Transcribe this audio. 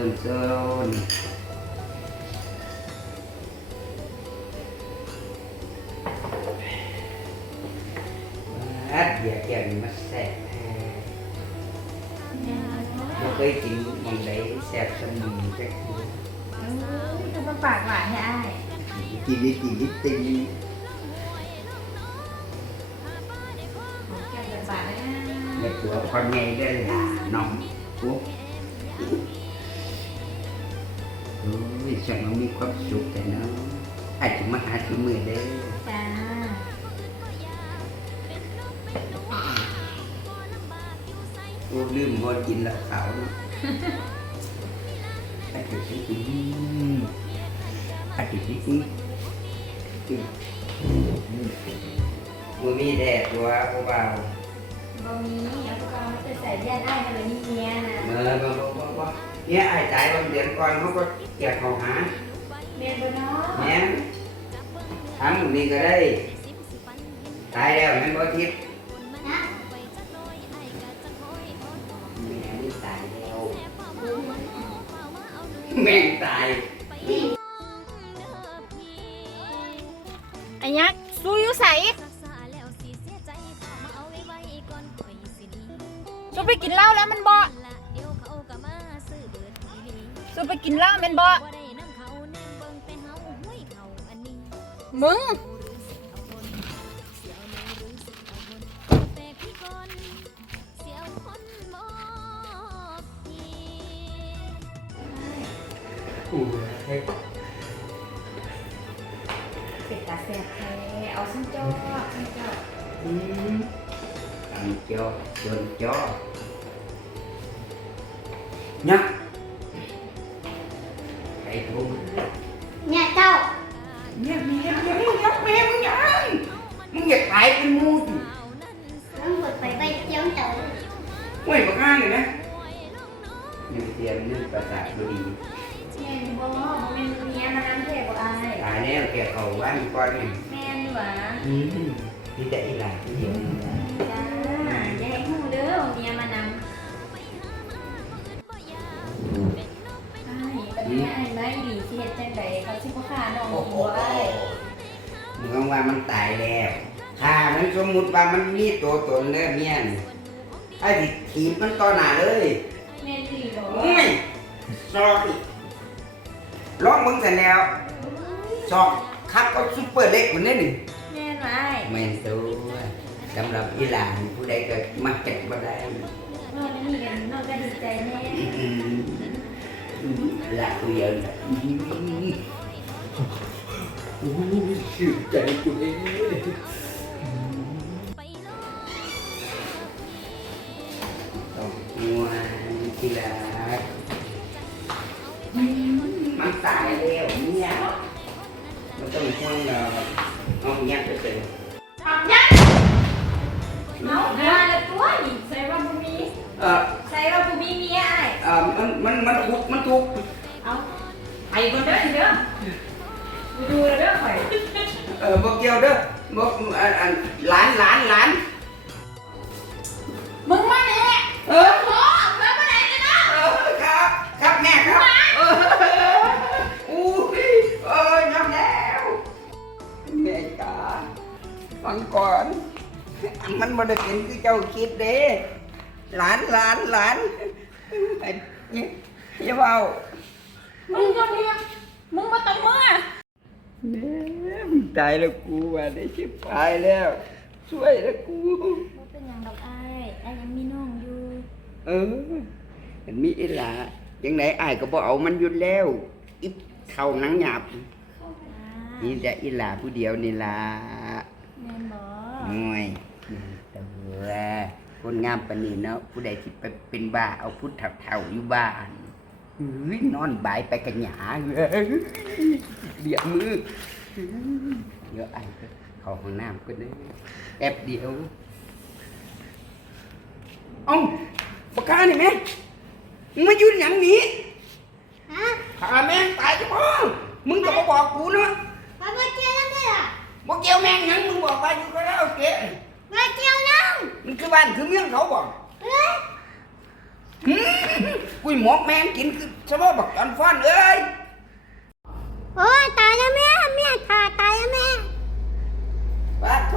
ซุนซุนอัดเบียร์แก้วนี่มาแซ่บแท้บ่เคยกินมันได้แซ่บสมุนจักทีคือมันปากหวานให้อ้ายกินนี่กินนี่ติงแก้วจะปากนะในตัวคนไงได้ล่ะน้องปุ๊บ โอ้ยฉันมันมีความสุขแต่เนาะอาจจะมาหาที่มือเด้อจ้าโอ้ลืมบ่กินละขาวเนาะอาจจะสิอืมอาจจะสิอืมอืมมันมีแดดตัวเบาบ่มีเอาพวกเราจะใส่ยันอ้ายกันเลยนี่เมียนะ ๆเมื่อมาบอกว่าว่า เนี่ยไอ้ตายวันเดือนก่อนเขาก็เกี่ยวเขาหาเมียบ่เนาะแม่นทำนี่ก็ได้ ตายแล้วแม่นบ่ทิพย์นะแม่นี่ตายแล้วแม่งตายไอ้ยักษ์สู้อยู่ใสสู้ไปกินเหล้าแล้วมันบ่ สู้ไปกินเหล้าแมันบ่มึงอู้เฮ้ยเป็ดตาแซ่บแท้เอาซึ่งจอซึ่งจออืมอันจอจนจอ nhá thầy thu เนี่ยเจ้า nhá mẹ mẹ nhá mẹ มึงยังมึงอยากตายเป็นมูดน้องเปิดไปใบเจียวเต๋อเว้ยบักห้างเลยนะนี่เตรียมนึ่งประสาทบุรีแม่นบ่บ่แม่นเมียมานั่งเทบ่อายตายแล้วแกเขาบ้านก่อนนี่แม่นหว่าอืมพี่แต่อีหลานที่เดียวนี่นะจ้าอย่าให้ฮู้เด้อว่าเมียมานำ นสมมุติว่ามันมีตัวตนแล้วเมียนไอ้ที่ถีบมันต่อหน้าเลยแม่นอีหลีบ่โอ้ยซอกอีกลองมึงเสร็จแล้วซอกคักก็ซุปเปอร์เล็กกว่านี้หนึ่งแม่นว่าอ้ายแม่นตัวสำหรับอีหลานผู้ใดก็มักจัดบ่ได้นอนนี่กันนอนก็ดีใจแน่อืมอืมหลานผู้เดียวน่ะอืมโอ้ยชื่นใจกูเองต้อง วนทีละมันตายแล้วเนี่ยมันต้องห่วงเราเอาเงียบไปเถอะปักยันเอามาแล้วตัวนี่ใส่ว่าบ่มีเออใส่ว่าบ่มีเมียอ้ายเออมันมันมันถูกมันถูกเอาไปก่อนเด้อสิเด้อไปดูแล้วเด้อข่อยเออบอกเกี่ยวเด้อบอกอันอันหลานหลานหลาน ฟังก่อน มันบ่ได้เป็นที่เจ้าคิดเด้หลานหลานหลานไอ้เนี่ยอย่าเบามึงคนเดียวมึงมาต้องมือแม่มึงตายแล้วกูว่าได้ชิบหายแล้ว ช่วยแล้วกูบ่เป็นหยังดอกอ้ายอ้ายยังมีน้องอยู่เออเห็นมีอีหลายังไงอ้ายก็บ่เอามันหยุดแล้วอิบเท่าหนังหยาบนี่นี่แต่อีหลาผู้เดียวนี่ล่ะ แม่นบ่งวยแต่ว่าคนงามปานนี้เนาะผู้ใดที่ไปเป็นบ้าเอาพุทธเท่าๆอยู่บ้านเฮ้ยนอนบายไปกันหยาเอ้ยเบียดมือเดี๋ยวไอ้ายก็เข้าห้องน้ำก็ได้แอบเดียวเอ้าปากกานี่แม่มึงมายืนอย่างนี้ฮะขาแม่งตายจะพ่อมึงก็มาบอกกูเนาะานคือเมืองเขาบ่กุยหมอกแมงกินคือชาวบ้านบกอันฟันเอ้ยโอ้ตายแล้วแม่แม่ขาตายแล้วแม่บ้านเข